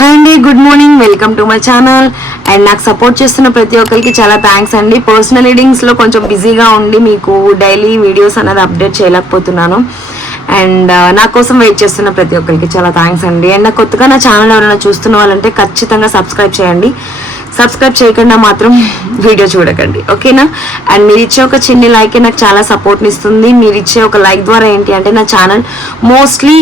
Hi అండి, good morning, welcome to my channel. And నాకు support చేస్తున్న ప్రతి ఒక్కరికి చాలా థ్యాంక్స్ అండి. పర్సనల్ రీడింగ్స్లో కొంచెం బిజీగా ఉండి మీకు డైలీ వీడియోస్ అనేది అప్డేట్ చేయలేకపోతున్నాను. అండ్ నా కోసం వెయిట్ చేస్తున్న ప్రతి ఒక్కరికి చాలా థ్యాంక్స్ అండి. అండ్ కొత్తగా నా ఛానల్ ఎవరైనా చూస్తున్న వాళ్ళంటే ఖచ్చితంగా సబ్స్క్రైబ్ చేయండి. సబ్స్క్రైబ్ చేయకుండా మాత్రం వీడియో చూడకండి, ఓకేనా? అండ్ మీరు ఇచ్చే ఒక చిన్న లైక్ నాకు చాలా సపోర్ట్ని ఇస్తుంది. మీరు ఇచ్చే ఒక లైక్ ద్వారా ఏంటి అంటే నా ఛానల్ మోస్ట్లీ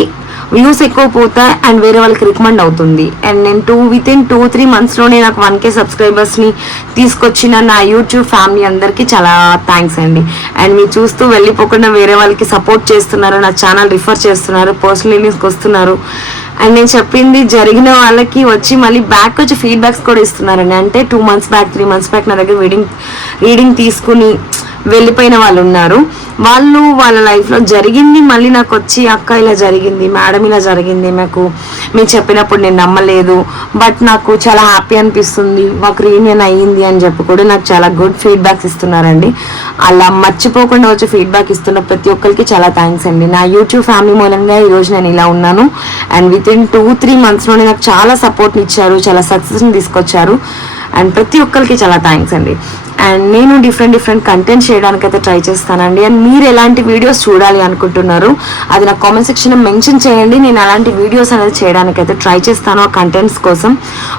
వ్యూస్ ఎక్కువ పోతాయి అండ్ వేరే వాళ్ళకి రికమెండ్ అవుతుంది. అండ్ నేను వితిన్ 2-3 monthsలోనే నాకు 1K సబ్స్క్రైబర్స్ని తీసుకొచ్చిన నా యూట్యూబ్ ఫ్యామిలీ అందరికీ చాలా థ్యాంక్స్ అండి. అండ్ మీరు చూస్తూ వెళ్ళిపోకుండా వేరే వాళ్ళకి సపోర్ట్ చేస్తున్నారు, నా ఛానల్ రిఫర్ చేస్తున్నారు, పర్సనల్ రీడింగ్స్కి వస్తున్నారు. అండ్ నేను చెప్పింది జరిగిన వాళ్ళకి వచ్చి మళ్ళీ బ్యాక్ వచ్చి ఫీడ్బ్యాక్స్ కూడా ఇస్తున్నారండి. అంటే 2 months బ్యాక్ 3 months బ్యాక్ నా దగ్గర రీడింగ్ తీసుకుని వెళ్ళిపోయిన వాళ్ళు ఉన్నారు. వాళ్ళు వాళ్ళ లైఫ్లో జరిగింది మళ్ళీ నాకు వచ్చి అక్క ఇలా జరిగింది, మేడం ఇలా జరిగింది, మీరు చెప్పినప్పుడు నేను నమ్మలేదు, బట్ నాకు చాలా హ్యాపీ అనిపిస్తుంది, మాకు రీయూనియన్ అయ్యింది అని చెప్పి కూడా నాకు చాలా గుడ్ ఫీడ్బ్యాక్స్ ఇస్తున్నారండి. అలా మర్చిపోకుండా వచ్చి ఫీడ్బ్యాక్ ఇస్తున్న ప్రతి ఒక్కరికి చాలా థ్యాంక్స్ అండి. నా యూట్యూబ్ ఫ్యామిలీ మూలంగా ఈరోజు నేను ఇలా ఉన్నాను. అండ్ వితిన్ 2-3 monthsలోనే నాకు చాలా సపోర్ట్ని ఇచ్చారు, చాలా సక్సెస్ని తీసుకొచ్చారు. అండ్ ప్రతి ఒక్కరికి చాలా థ్యాంక్స్ అండి. అండ్ నేను డిఫరెంట్ కంటెంట్ చేయడానికైతే ట్రై చేస్తానండి. అండ్ మీరు ఎలాంటి వీడియోస్ చూడాలి అనుకుంటున్నారు అది నా కామెంట్ సెక్షన్లో మెన్షన్ చేయండి. నేను అలాంటి వీడియోస్ అనేది చేయడానికైతే ట్రై చేస్తాను ఆ కంటెంట్స్ కోసం,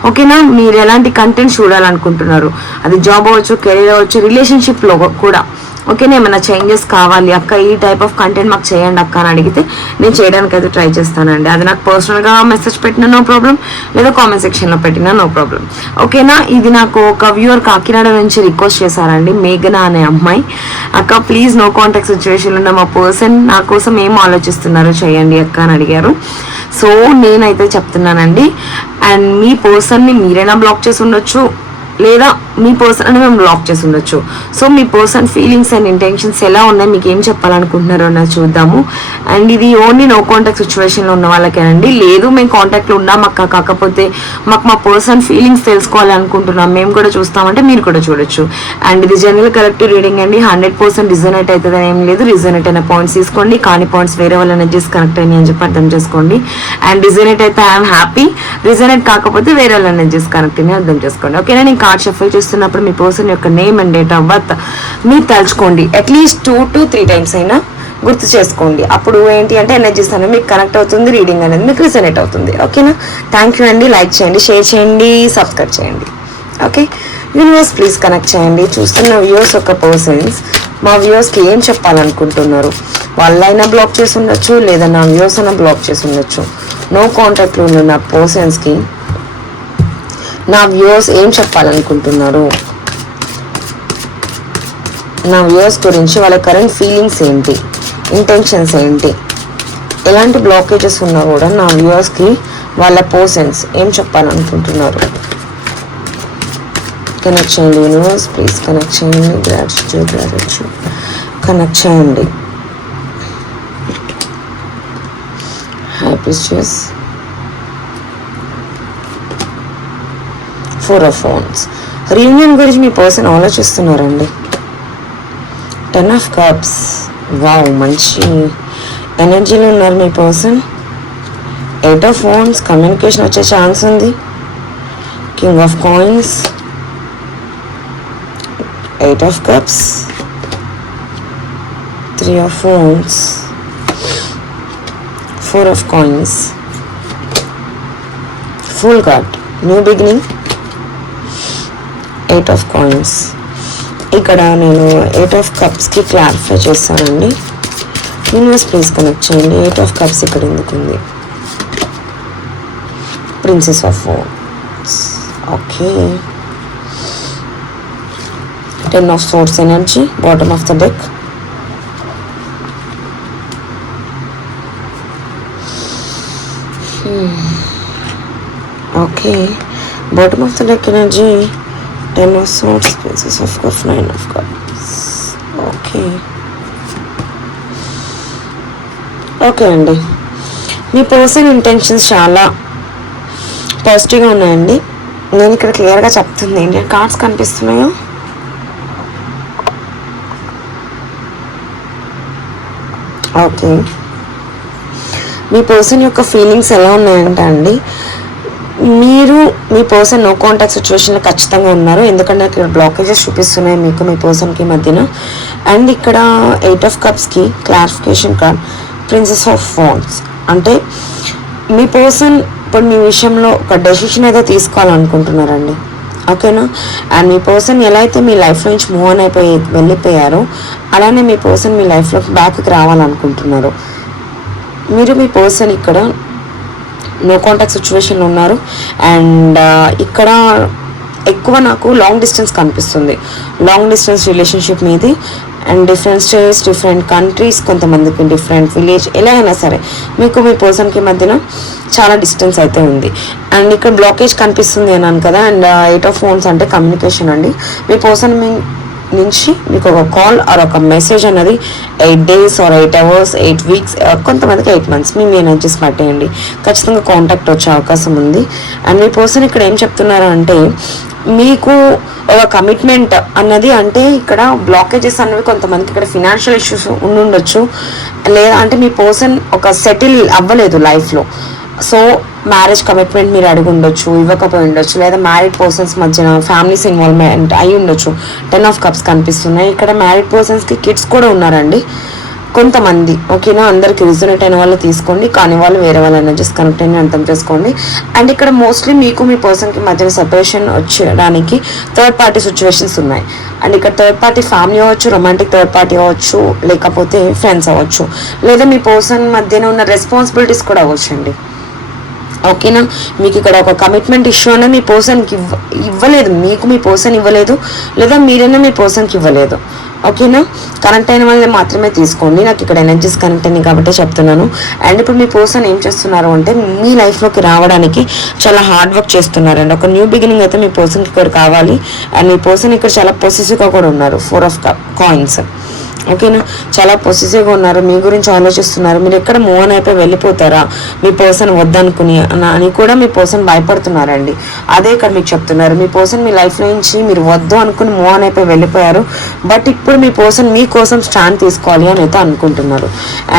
ఓకేనా? మీరు ఎలాంటి కంటెంట్ చూడాలనుకుంటున్నారు, అది జాబ్ అవ్వచ్చు, కెరీర్ అవ్వచ్చు, రిలేషన్షిప్లో కూడా, ఓకేనా? ఏమైనా చేంజెస్ కావాలి అక్క, ఈ టైప్ ఆఫ్ కంటెంట్ మాకు చేయండి అక్క అని అడిగితే నేను చేయడానికి అయితే ట్రై చేస్తానండి. అది నాకు పర్సనల్గా మెసేజ్ పెట్టినా నో ప్రాబ్లం, లేదా కామెంట్ సెక్షన్లో పెట్టినా నో ప్రాబ్లం, ఓకేనా? ఇది నాకు ఒక వ్యూవర్ కాకినాడ నుంచి రిక్వెస్ట్ చేశారండి, మేఘనా అనే అమ్మాయి. అక్క ప్లీజ్ నో కాంటాక్ట్ సిచ్యువేషన్లో ఉన్న మా పర్సన్ నా కోసం ఏం ఆలోచిస్తున్నారో చేయండి అక్క అని అడిగారు. సో నేనైతే చెప్తున్నానండి. అండ్ మీ పర్సన్ని మీరైనా బ్లాక్ చేసి ఉండొచ్చు, లేదా మీ పర్సన్ అని మేము బ్లాక్ చేసి ఉండొచ్చు. So me person feelings and intentions ఎలా ఉన్నాయి, మీకు ఏం చెప్పాలనుకుంటున్నారో అన్నది చూద్దాము. అండ్ ఇది ఓన్లీ నో కాంటాక్ట్ సిచ్యువేషన్లో ఉన్న వాళ్ళకేనండి. లేదు మేము కాంటాక్ట్లో ఉన్నాం అక్క, కాకపోతే మాకు మా పర్సన్ ఫీలింగ్స్ తెలుసుకోవాలి అనుకుంటున్నాం, మేము కూడా చూస్తామంటే మీరు కూడా చూడొచ్చు. అండ్ ఇది జనరల్ కలెక్టివ్ రీడింగ్ అండి. 100% రిజనేట్ అవుతుందని ఏం లేదు. రిజనేట్ అయిన పాయింట్స్ తీసుకోండి, కానీ పాయింట్స్ వేరే వాళ్ళ ఎనర్జీస్ కనెక్ట్ అయినాయి అని చెప్పి అర్థం చేసుకోండి. అండ్ రిజనేట్ అయితే ఐఎమ్ హ్యాపీ, రిజనేట్ కాకపోతే వేరే వాళ్ళ ఎనర్జీస్ కనెక్ట్ అయినాయి అర్థం చేసుకోండి, ఓకేనా? నేను కార్డ్ షఫల్ చేస్తున్నప్పుడు మీ పర్సన్ యొక్క name and date of birth మీరు తలుచుకోండి. అట్లీస్ట్ 2 to 3 times అయినా గుర్తు చేసుకోండి. అప్పుడు ఏంటి అంటే ఎనర్జీస్ అనేది మీకు కనెక్ట్ అవుతుంది, రీడింగ్ అనేది మీకు రిజనేట్ అవుతుంది, ఓకేనా? థ్యాంక్ యూ అండి. లైక్ చేయండి, షేర్ చేయండి, సబ్స్క్రైబ్ చేయండి, ఓకే? యూనివర్స్ ప్లీజ్ కనెక్ట్ చేయండి. చూస్తున్న వ్యూవర్స్ యొక్క పర్సన్స్ మా వ్యూవర్స్కి ఏం చెప్పాలనుకుంటున్నారు, వాళ్ళైనా బ్లాక్ చేసి ఉండొచ్చు, లేదా నా వ్యూవర్స్ అయినా బ్లాక్ చేసి ఉండొచ్చు. నో కాంటాక్ట్లో ఉన్న నా పర్సన్స్కి నా వ్యూవర్స్ ఏం చెప్పాలనుకుంటున్నారు, నా వ్యూవర్స్ గురించి వాళ్ళ కరెంట్ ఫీలింగ్స్ ఏంటి, ఇంటెన్షన్స్ ఏంటి, ఎలాంటి బ్లాకేజెస్ ఉన్నా కూడా నా వ్యూవర్స్కి వాళ్ళ పర్సన్స్ ఏం చెప్పాలనుకుంటున్నారు. కనెక్ట్ చేయండి యూనివర్స్ ప్లీజ్, కనెక్ట్ చేయండి. గ్రాటిట్యూడ్ కనెక్ట్ చేయండి. హ్యాపీ చేస్ 4 of Wands. రీయూనియన్ గురించి మీ పర్సన్ ఆలోచిస్తున్నారండి. 10 of Cups. వావ్, మంచి ఎనర్జీలో ఉన్నారు మీ పర్సన్. 8 of Wands. కమ్యూనికేషన్ వచ్చే ఛాన్స్ ఉంది. King of Coins. 8 of Cups. 3 of Wands. 4 of Coins. Full card. New beginning. 8 of Coins. ఇక్కడ నేను 8 of Cupsకి క్లారిఫై చేస్తానండి. యూనివర్స్ ప్లీజ్ కనెక్ట్ చేయండి. 8 of Cups ఇక్కడ ఎందుకు ఉంది? Princess of Wands. Okay. 10 of Swords energy bottom of the deck. Okay, bottom of the deck energy 10 of Swords, Princess of Cups, 9 of Cups. Okay అండి. మీ person intentions చాలా పాజిటివ్గా ఉన్నాయండి. నేను ఇక్కడ క్లియర్గా చెప్తుంది ఏంటంటే కార్డ్స్ కనిపిస్తున్నాయో ఓకే. మీ పర్సన్ యొక్క ఫీలింగ్స్ ఎలా ఉన్నాయంటే అండి, మీరు మీ పర్సన్ నో కాంటాక్ట్ సిచ్యువేషన్లో ఖచ్చితంగా ఉన్నారు, ఎందుకంటే ఇక్కడ బ్లాకేజెస్ చూపిస్తున్నాయి మీకు మీ పర్సన్కి మధ్యన. అండ్ ఇక్కడ 8 of Cupsకి clarification card princess of wands. అంటే మీ పర్సన్ ఇప్పుడు మీ విషయంలో ఒక డెసిషన్ అయితే తీసుకోవాలనుకుంటున్నారండి, ఓకేనా. అండ్ మీ పర్సన్ ఎలా అయితే మీ లైఫ్లో నుంచి మూవ్ ఆన్ అయిపోయి వెళ్ళిపోయారో అలానే మీ పర్సన్ మీ లైఫ్లో బ్యాక్కి రావాలనుకుంటున్నారు. మీరు మీ పర్సన్ ఇక్కడ నో కాంటాక్ట్ సిచ్యువేషన్లో ఉన్నారు. అండ్ ఇక్కడ ఎక్కువ నాకు లాంగ్ డిస్టెన్స్ కనిపిస్తుంది, లాంగ్ డిస్టెన్స్ రిలేషన్షిప్ మీది. And different states, different countries, కొంతమందికి డిఫరెంట్ విలేజ్, ఎలా అయినా సరే మీకు మీ పర్సన్కి మధ్యన చాలా డిస్టెన్స్ అయితే ఉంది. అండ్ ఇక్కడ బ్లాకేజ్ కనిపిస్తుంది అన్నాను కదా. అండ్ 8 of Wands అంటే కమ్యూనికేషన్ అండి. మీ పర్సన్ నుంచి మీకు ఒక కాల్ ఆర్ ఒక మెసేజ్ అనేది 8 days ఆర్ 8 hours, 8 weeks, కొంతమందికి 8 months మీ ఎనర్జీస్ పట్టేయండి, ఖచ్చితంగా కాంటాక్ట్ వచ్చే అవకాశం ఉంది. అండ్ మీ పర్సన్ ఇక్కడ ఏం చెప్తున్నారు అంటే మీకు ఒక కమిట్మెంట్ అన్నది, అంటే ఇక్కడ బ్లాకేజెస్ అనేవి కొంతమందికి ఇక్కడ ఫినాన్షియల్ ఇష్యూస్ ఉండుండొచ్చు, లేదా అంటే మీ పర్సన్ ఒక సెటిల్ అవ్వలేదు లైఫ్లో. సో మ్యారేజ్ కమిట్మెంట్ మీరు అడిగి ఉండొచ్చు, ఇవ్వకపోయి ఉండొచ్చు, లేదా మ్యారీడ్ పర్సన్స్ మధ్యన ఫ్యామిలీస్ ఇన్వాల్వ్మెంట్ అయి ఉండొచ్చు. 10 of Cups కనిపిస్తున్నాయి. ఇక్కడ మ్యారీడ్ పర్సన్స్కి కిడ్స్ కూడా ఉన్నారండి కొంతమంది, ఓకేనా. అందరికి రిజనేట్ అయిన వాళ్ళు తీసుకోండి, కానీ వాళ్ళు వేరే వాళ్ళ ఎనర్జీస్ కనెక్ట్ అయిన అర్థం చేసుకోండి. అండ్ ఇక్కడ మోస్ట్లీ మీకు మీ పర్సన్కి మధ్యన సెపరేషన్ వచ్చేయడానికి థర్డ్ పార్టీ సిచ్యువేషన్స్ ఉన్నాయి. అండ్ ఇక్కడ థర్డ్ పార్టీ ఫ్యామిలీ అవ్వచ్చు, రొమాంటిక్ థర్డ్ పార్టీ అవ్వచ్చు, లేకపోతే ఫ్రెండ్స్ అవ్వచ్చు, లేదా మీ పర్సన్ మధ్యన ఉన్న రెస్పాన్సిబిలిటీస్ కూడా అవ్వచ్చు అండి, ఓకేనా. మీకు ఇక్కడ ఒక కమిట్మెంట్ ఇష్యూ అనేది మీ పర్సన్కి ఇవ్వలేదు, మీకు మీ పర్సన్ ఇవ్వలేదు, లేదా మీరైనా మీ పర్సన్కి ఇవ్వలేదు, ఓకేనా. కనెక్ట్ అయిన వాళ్ళని మాత్రమే తీసుకోండి, నాకు ఇక్కడ ఎనర్జీస్ కనెక్ట్ అయినాయి కాబట్టి చెప్తున్నాను. అండ్ ఇప్పుడు మీ పర్సన్ ఏం చేస్తున్నారు అంటే మీ లైఫ్లోకి రావడానికి చాలా హార్డ్ వర్క్ చేస్తున్నారండి. ఒక న్యూ బిగినింగ్ అయితే మీ పర్సన్కి ఇక్కడ కావాలి. అండ్ మీ పర్సన్ ఇక్కడ చాలా పొసెసివ్గా కూడా ఉన్నారు, 4 of Coins, ఓకేనా. చాలా పొసెసివ్గా ఉన్నారు, మీ గురించి ఆలోచిస్తున్నారు. మీరు ఎక్కడ మూవ్ ఆన్ అయిపోయి వెళ్ళిపోతారా మీ పర్సన్ వద్దనుకుని అని కూడా మీ పర్సన్ భయపడుతున్నారండి. అదే ఇక్కడ మీకు చెప్తున్నారు, మీ పర్సన్ మీ లైఫ్ నుంచి మీరు వద్దు అనుకుని మూవ్ ఆన్ అయిపోయి వెళ్ళిపోయారు, బట్ ఇప్పుడు మీ పర్సన్ మీకోసం స్టాండ్ తీసుకోవాలి అని అయితే అనుకుంటున్నారు.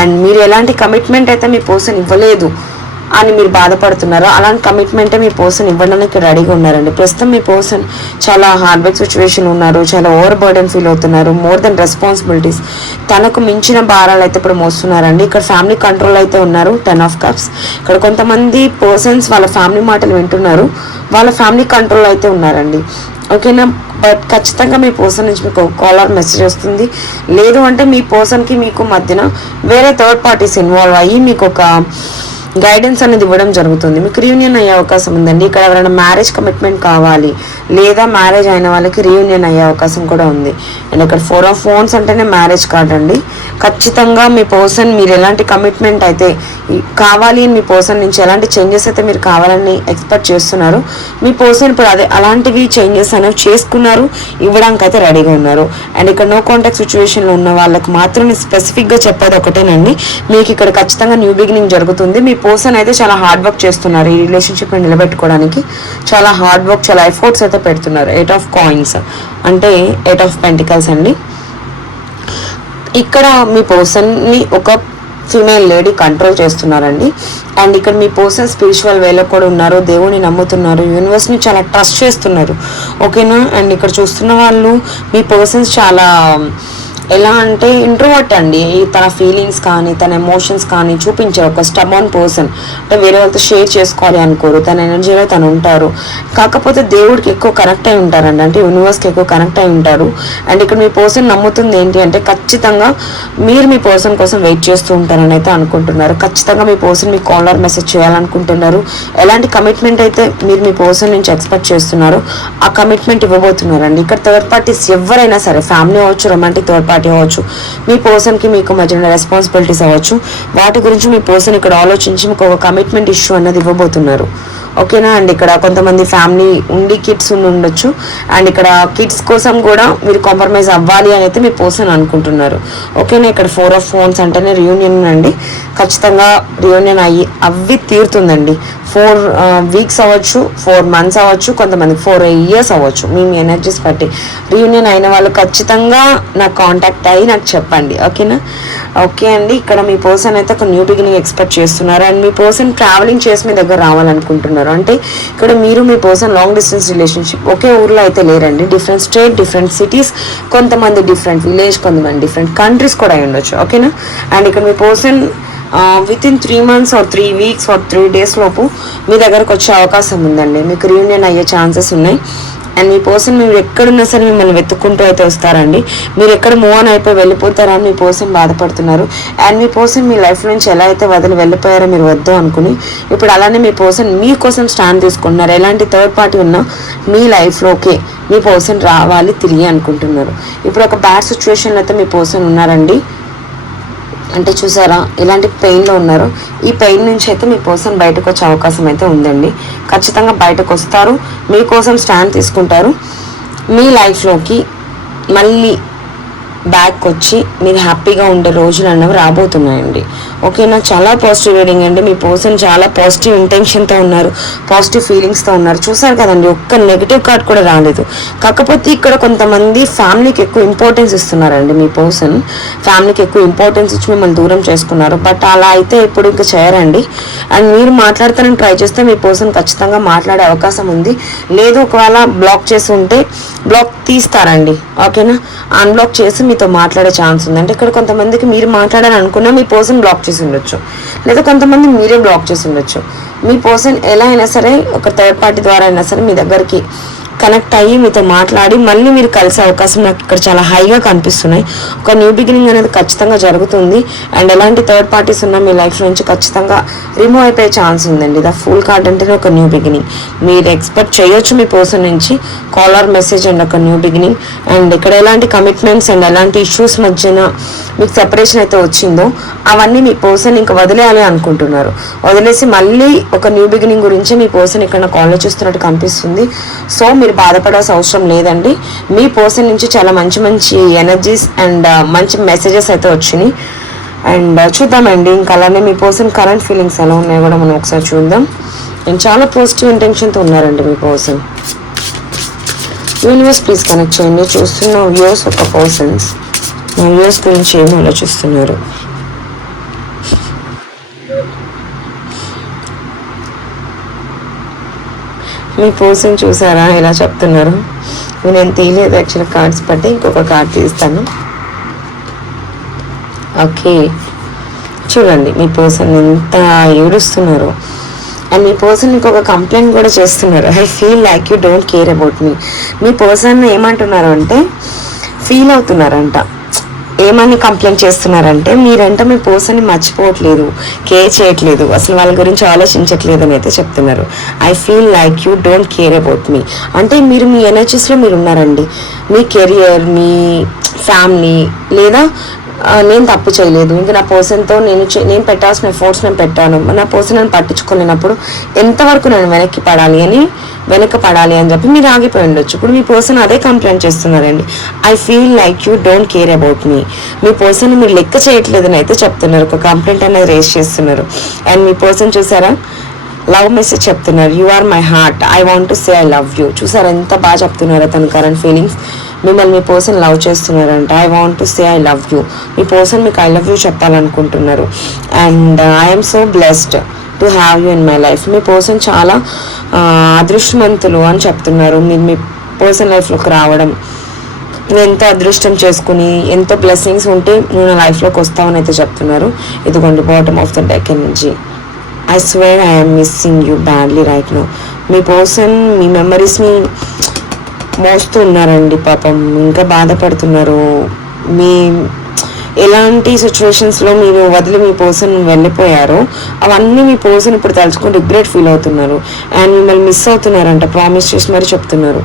అండ్ మీరు ఎలాంటి కమిట్మెంట్ అయితే మీ పర్సన్ ఇవ్వలేదు అని మీరు బాధపడుతున్నారు, అలాంటి కమిట్మెంటే మీ పర్సన్ ఇవ్వడానికి రెడీగా ఉన్నారండి. ప్రస్తుతం మీ పర్సన్ చాలా హార్డ్ వర్క్ సిచ్యువేషన్ ఉన్నారు, చాలా ఓవర్ బర్డెన్ ఫీల్ అవుతున్నారు, మోర్ దెన్ రెస్పాన్సిబిలిటీస్, తనకు మించిన భారాలు అయితే ఇప్పుడు మోస్తున్నారండి. ఇక్కడ ఫ్యామిలీ కంట్రోల్ అయితే ఉన్నారు, 10 of Cups. ఇక్కడ కొంతమంది పర్సన్స్ వాళ్ళ ఫ్యామిలీ మాటలు వింటున్నారు, వాళ్ళ ఫ్యామిలీ కంట్రోల్ అయితే ఉన్నారండి, ఓకేనా. బట్ ఖచ్చితంగా మీ పర్సన్ నుంచి మీకు కాల్ ఆర్ మెసేజ్ వస్తుంది, లేదు అంటే మీ పర్సన్కి మీకు మధ్యన వేరే థర్డ్ పార్టీస్ ఇన్వాల్వ్ అయ్యి మీకు ఒక గైడెన్స్ అనేది ఇవ్వడం జరుగుతుంది. మీకు రీయూనియన్ అయ్యే అవకాశం ఉందండి. ఇక్కడ ఎవరైనా మ్యారేజ్ కమిట్మెంట్ కావాలి, లేదా మ్యారేజ్ అయిన వాళ్ళకి రీయూనియన్ అయ్యే అవకాశం కూడా ఉంది. అండ్ ఇక్కడ 4 of Wands అంటేనే మ్యారేజ్ కార్డ్ అండి. ఖచ్చితంగా మీ పర్సన్ మీరు ఎలాంటి కమిట్మెంట్ అయితే కావాలి, మీ పర్సన్ నుంచి ఎలాంటి చేంజెస్ అయితే మీరు కావాలని ఎక్స్పెక్ట్ చేస్తున్నారు, మీ పర్సన్ ఇప్పుడు అలాంటివి చేంజెస్ అనేవి చేసుకున్నారు, ఇవ్వడానికి అయితే రెడీగా ఉన్నారు. అండ్ ఇక్కడ నో కాంటాక్ట్ సిచ్యువేషన్లో ఉన్న వాళ్ళకి మాత్రం స్పెసిఫిక్గా చెప్పేది ఒకటేనండి, మీకు ఇక్కడ ఖచ్చితంగా న్యూ బిగినింగ్ జరుగుతుంది. మీ పర్సన్ అయితే చాలా హార్డ్ వర్క్ చేస్తున్నారు, ఈ రిలేషన్షిప్ని నిలబెట్టుకోవడానికి చాలా హార్డ్ వర్క్, చాలా ఎఫర్ట్స్ అయితే పెడుతున్నారు. 8 of Coins అంటే 8 of Pentacles అండి. ఇక్కడ మీ పర్సన్ని ఒక ఫీమేల్ లేడీ కంట్రోల్ చేస్తున్నారండి. అండ్ ఇక్కడ మీ పర్సన్ స్పిరిచువల్ వేలో కూడా ఉన్నారు, దేవుని నమ్ముతున్నారు, యూనివర్స్ని చాలా ట్రస్ట్ చేస్తున్నారు, ఓకేనా. అండ్ ఇక్కడ చూస్తున్న వాళ్ళు మీ పర్సన్స్ చాలా ఎలా అంటే ఇంట్రోవర్ట్ అండి, తన ఫీలింగ్స్ కానీ తన ఎమోషన్స్ కానీ చూపించే ఒక స్టబర్న్ పర్సన్, అంటే వేరే వాళ్ళతో షేర్ చేసుకోవాలి అనుకోరు, తన ఎనర్జీలో తను ఉంటారు. కాకపోతే దేవుడికి ఎక్కువ కనెక్ట్ అయి ఉంటారండి, అంటే యూనివర్స్కి ఎక్కువ కనెక్ట్ అయి ఉంటారు. అండ్ ఇక్కడ మీ పర్సన్ నమ్ముతుంది ఏంటి అంటే ఖచ్చితంగా మీరు మీ పర్సన్ కోసం వెయిట్ చేస్తూ ఉంటారని అయితే అనుకుంటున్నారు. ఖచ్చితంగా మీ పర్సన్ మీకు కాల్ ఆర్ మెసేజ్ చేయాలనుకుంటున్నారు. ఎలాంటి కమిట్మెంట్ అయితే మీరు మీ పర్సన్ నుంచి ఎక్స్పెక్ట్ చేస్తున్నారో ఆ కమిట్మెంట్ ఇవ్వబోతున్నారండి. ఇక్కడ థర్డ్ పార్టీస్ ఎవరైనా సరే, ఫ్యామిలీ అవ్వచ్చు, రొమాంటిక్ థర్డ్ పార్టీ అవ్వచ్చు, మీ పర్సన్కి మీకు మధ్యన రెస్పాన్సిబిలిటీస్ అవ్వచ్చు, వాటి గురించి మీ పర్సన్ ఇక్కడ ఆలోచించి మీకు ఒక కమిట్మెంట్ ఇష్యూ అన్నది ఇవ్వబోతున్నారు, ఓకేనా. అండ్ ఇక్కడ కొంతమంది ఫ్యామిలీ ఉండి కిడ్స్ ఉండొచ్చు. అండ్ ఇక్కడ కిడ్స్ కోసం కూడా మీరు కాంప్రమైజ్ అవ్వాలి అని అయితే మీ పర్సన్ అనుకుంటున్నారు, ఓకేనా. ఇక్కడ 4 of Wands అంటేనే రీయూనియన్ అండి. ఖచ్చితంగా రీయూనియన్ అవి తీరుతుందండి. 4 weeks అవ్వచ్చు, 4 months అవ్వచ్చు, కొంతమందికి 4 years అవ్వచ్చు, మీ ఎనర్జీస్ బట్టి. రీయూనియన్ అయిన వాళ్ళు ఖచ్చితంగా నాకు కాంటాక్ట్ అయ్యి నాకు చెప్పండి, ఓకేనా. ఓకే అండి, ఇక్కడ మీ పర్సన్ అయితే ఒక న్యూ బిగినింగ్ ఎక్స్పెక్ట్ చేస్తున్నారు అండ్ మీ పర్సన్ ట్రావెలింగ్ చేసి మీ దగ్గర రావాలనుకుంటున్నారు. అంటే ఇక్కడ మీరు మీ పర్సన్ లాంగ్ డిస్టెన్స్ రిలేషన్షిప్, ఒకే ఊర్లో అయితే లేరండి, డిఫరెంట్ స్టేట్, డిఫరెంట్ సిటీస్, కొంతమంది డిఫరెంట్ విలేజ్, కొంతమంది డిఫరెంట్ కంట్రీస్ కూడా అయి ఉండొచ్చు. ఓకేనా. అండ్ ఇక్కడ మీ person within 3 months or 3 weeks or 3 days లోపు మీ దగ్గరకు వచ్చే అవకాశం ఉందండి. మీకు రీయూనియన్ అయ్యే ఛాన్సెస్ ఉన్నాయి. అండ్ మీ పర్సన్ మీరు ఎక్కడున్నా సరే మిమ్మల్ని వెతుక్కుంటూ అయితే వస్తారండి. మీరు ఎక్కడ మూవ్ ఆన్ అయిపోయి వెళ్ళిపోతారని మీ పర్సన్ బాధపడుతున్నారు. అండ్ మీ పర్సన్ మీ లైఫ్ నుంచి ఎలా అయితే వదిలి వెళ్ళిపోయారో మీరు వద్దు అనుకుని ఇప్పుడు అలానే మీ పర్సన్ మీకోసం స్టాండ్ తీసుకుంటున్నారు. ఎలాంటి థర్డ్ పార్టీ ఉన్నా మీ లైఫ్లోకి మీ పర్సన్ రావాలి తిరిగి అనుకుంటున్నారు. ఇప్పుడు ఒక బ్యాడ్ సిచ్యువేషన్లో అయితే మీ పర్సన్ ఉన్నారండి. అంటే చూసారా ఎలాంటి పెయిన్లో ఉన్నారో. ఈ పెయిన్ నుంచి అయితే మీ పర్సన్ బయటకు వచ్చే అవకాశం అయితే ఉందండి. ఖచ్చితంగా బయటకు వస్తారు, మీకోసం స్టాండ్ తీసుకుంటారు, మీ లైఫ్లోకి మళ్ళీ బ్యాక్ వచ్చి మీరు హ్యాపీగా ఉండే రోజులు అన్నవి రాబోతున్నాయండి. ఓకేనా. చాలా పాజిటివ్ రీడింగ్ అండి. మీ పర్సన్ చాలా పాజిటివ్ ఇంటెన్షన్తో ఉన్నారు, పాజిటివ్ ఫీలింగ్స్తో ఉన్నారు. చూసారు కదండి, ఒక్క నెగిటివ్ కార్డ్ కూడా రాలేదు. కాకపోతే ఇక్కడ కొంతమంది ఫ్యామిలీకి ఎక్కువ ఇంపార్టెన్స్ ఇస్తున్నారండి. మీ పర్సన్ ఫ్యామిలీకి ఎక్కువ ఇంపార్టెన్స్ ఇచ్చి మిమ్మల్ని దూరం చేసుకున్నారు. బట్ అలా అయితే ఇప్పుడు ఇంకా చేయరండి. అండ్ మీరు మాట్లాడతానని ట్రై చేస్తే మీ పర్సన్ ఖచ్చితంగా మాట్లాడే అవకాశం ఉంది. లేదు ఒకవేళ బ్లాక్ చేసి ఉంటే బ్లాక్ తీస్తారండి. ఓకేనా. అన్బ్లాక్ చేసి మీతో మాట్లాడే ఛాన్స్ ఉంది. అంటే ఇక్కడ కొంతమందికి మీరు మాట్లాడాలని అనుకున్నా మీ పర్సన్ బ్లాక్ చేసి ఉండొచ్చు, లేదా కొంతమంది మీరే బ్లాక్ చేసి ఉండొచ్చు. మీ పర్సన్ ఎలా అయినా సరే ఒక థర్డ్ పార్టీ ద్వారా అయినా సరే మీ దగ్గరికి కనెక్ట్ అయ్యి మీతో మాట్లాడి మళ్ళీ మీరు కలిసే అవకాశం నాకు ఇక్కడ చాలా హైగా కనిపిస్తున్నాయి. ఒక న్యూ బిగినింగ్ అనేది ఖచ్చితంగా జరుగుతుంది. అండ్ ఎలాంటి థర్డ్ పార్టీస్ ఉన్నా మీ లైఫ్ నుంచి ఖచ్చితంగా రిమూవ్ అయిపోయే ఛాన్స్ ఉందండి. ద ఫుల్ కార్డ్ అంటేనే ఒక న్యూ బిగినింగ్ మీరు ఎక్స్పెక్ట్ చేయొచ్చు మీ పర్సన్ నుంచి కాల్ ఆర్ మెసేజ్ అండ్ ఒక న్యూ బిగినింగ్. అండ్ ఇక్కడ ఎలాంటి కమిట్మెంట్స్ అండ్ ఎలాంటి ఇష్యూస్ మధ్యన మీకు సెపరేషన్ అయితే వచ్చిందో అవన్నీ మీ పర్సన్ ఇంకా వదిలేయాలి అనుకుంటున్నారు. వదిలేసి మళ్ళీ ఒక న్యూ బిగినింగ్ గురించి మీ పర్సన్ ఇక్కడ కాల్లో చూస్తున్నట్టు కనిపిస్తుంది. సో మీరు బాధపడాల్సిన అవసరం లేదండి. మీ పర్సన్ నుంచి చాలా మంచి మంచి ఎనర్జీస్ అండ్ మంచి మెసేజెస్ అయితే వచ్చినాయి. అండ్ చూద్దామండి ఇంకా అలానే మీ పర్సన్ కరెంట్ ఫీలింగ్స్ ఎలా ఉన్నాయో కూడా మనం ఒకసారి చూద్దాం. అండ్ చాలా పాజిటివ్ ఇంటెన్షన్తో ఉన్నారండి మీ పర్సన్. యూనివర్స్ ప్లీజ్ కనెక్ట్ చేయండి. చూస్తున్న వ్యూస్ ఒక పర్సన్స్ మా వ్యూస్ గురించి ఏమి ఆలోచిస్తున్నారు. మీ పర్సన్ చూసారా ఎలా చెప్తున్నారు. నేను తీయలేదు యాక్చువల్ కార్డ్స్ బట్టి ఇంకొక కార్డ్ తీస్తాను. ఓకే చూడండి మీ పర్సన్ ఎంత ఏడుస్తున్నారు. అండ్ మీ పర్సన్ ఇంకొక కంప్లైంట్ కూడా చేస్తున్నారు. I feel like you don't care about me. Me person ఏమంటున్నారు అంటే ఫీల్ అవుతున్నారంట. ఏమని కంప్లైంట్ చేస్తున్నారంటే మీరంటే మీ పర్సన్ని మర్చిపోవట్లేదు, కేర్ చేయట్లేదు, అసలు వాళ్ళ గురించి ఆలోచించట్లేదు అని అయితే చెప్తున్నారు. I feel like you don't care about me అంటే మీరు మీ ఎనర్జీస్లో మీరు ఉన్నారండి. మీ కెరియర్, మీ ఫ్యామిలీ, లేదా నేను తప్పు చేయలేదు, ఇంకా నా పర్సన్తో నేను పెట్టాల్సిన ఎఫర్ట్స్ నేను పెట్టాను, నా పర్సన్ నన్ను పట్టించుకోలేనప్పుడు ఎంతవరకు నేను వెనక్కి పడాలి అని చెప్పి మీరు ఆగిపోయి ఉండొచ్చు. ఇప్పుడు మీ పర్సన్ అదే కంప్లైంట్ చేస్తున్నారండి. I feel like you don't care about me. Me person మీరు లెక్క చేయట్లేదని అయితే చెప్తున్నారు, ఒక కంప్లైంట్ అనేది రేస్ చేస్తున్నారు. అండ్ మీ పర్సన్ చూసారా లవ్ మెసేజ్ చెప్తున్నారు. You are my heart, I want to say I love you. చూసారా ఎంత బాగా చెప్తున్నారో తన కరెంట్ ఫీలింగ్స్. మిమ్మల్ని మీ పర్సన్ లవ్ చేస్తున్నారంట. I want to say I love you. మీ పర్సన్ మీకు ఐ లవ్ యూ చెప్పాలనుకుంటున్నారు. And I'm so blessed to have you in my life. మీ పర్సన్ చాలా అదృష్టవంతులు అని చెప్తున్నారు. మీరు మీ పర్సన్ లైఫ్లోకి రావడం ఎంతో అదృష్టం చేసుకుని ఎంతో బ్లెస్సింగ్స్ ఉంటే నువ్వు నా లైఫ్లోకి వస్తావని అయితే చెప్తున్నారు. ఇదిగోండి bottom of the deck energy. I swear I am missing you badly right now. మీ పర్సన్ మీ మెమరీస్ని మోస్తూ ఉన్నారండి పాపం, ఇంకా బాధపడుతున్నారు. మీ ఎలాంటి సిచ్యువేషన్స్లో మీరు వదిలి మీ పర్సన్ వెళ్ళిపోయారో అవన్నీ మీ పర్సన్ ఇప్పుడు తలుచుకొని రిగ్రెట్ ఫీల్ అవుతున్నారు. అండ్ మిమ్మల్ని మిస్ అవుతున్నారంట. ప్రామిస్ చేసి మరి చెప్తున్నారు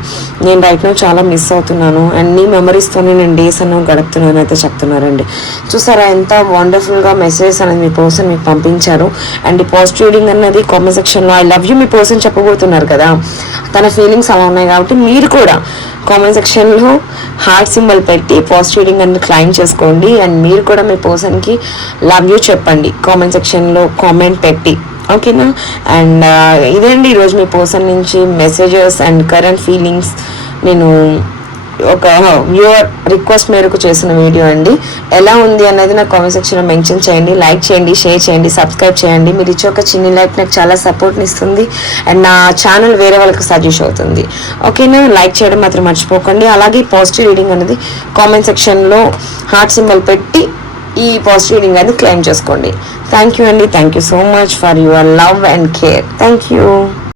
నేను రైట్ నౌ చాలా మిస్ అవుతున్నాను అండ్ నీ మెమరీస్తోనే నేను డేస్ అన్న గడుపుతున్నాను అయితే చెప్తున్నారండి. చూసారా ఎంత వండర్ఫుల్గా మెసేజెస్ అనేది మీ పర్సన్ మీకు పంపించారు. అండ్ ఈ పాజిటివ్ రీడింగ్ అన్నది కామెంట్ సెక్షన్లో ఐ లవ్ యూ మీ పర్సన్ చెప్పబోతున్నారు కదా, తన ఫీలింగ్స్ అలా ఉన్నాయి కాబట్టి మీరు కూడా కామెంట్ సెక్షన్లో హార్ట్ సింబల్ పెట్టి పాజిటివ్ రీడింగ్ అని క్లైమ్ చేసుకోండి. అండ్ మీరు కూడా మీ పర్సన్కి లవ్ యూ చెప్పండి కామెంట్ సెక్షన్లో కామెంట్ పెట్టి, ఓకేనా. అండ్ ఇదండి ఈరోజు మీ పర్సన్ నుంచి మెసేజెస్ అండ్ కరెంట్ ఫీలింగ్స్ నేను ఒక వ్యూవర్ రిక్వెస్ట్ మేరకు చేసిన వీడియో అండి. ఎలా ఉంది అనేది నాకు కామెంట్ సెక్షన్లో మెన్షన్ చేయండి. లైక్ చేయండి, షేర్ చేయండి, సబ్స్క్రైబ్ చేయండి. మీరు ఇచ్చే ఒక చిన్న లైక్ నాకు చాలా సపోర్ట్ని ఇస్తుంది అండ్ నా ఛానల్ వేరే వాళ్ళకి సజెస్ట్ అవుతుంది. ఓకేనా, లైక్ చేయడం మాత్రం మర్చిపోకండి. అలాగే పాజిటివ్ రీడింగ్ అనేది కామెంట్ సెక్షన్లో హార్ట్ సింబల్ పెట్టి ఈ పాజిటివ్ రీడింగ్ అనేది క్లెయిమ్ చేసుకోండి. థ్యాంక్ యూ అండి. Thank you so much for your love and care. Thank you.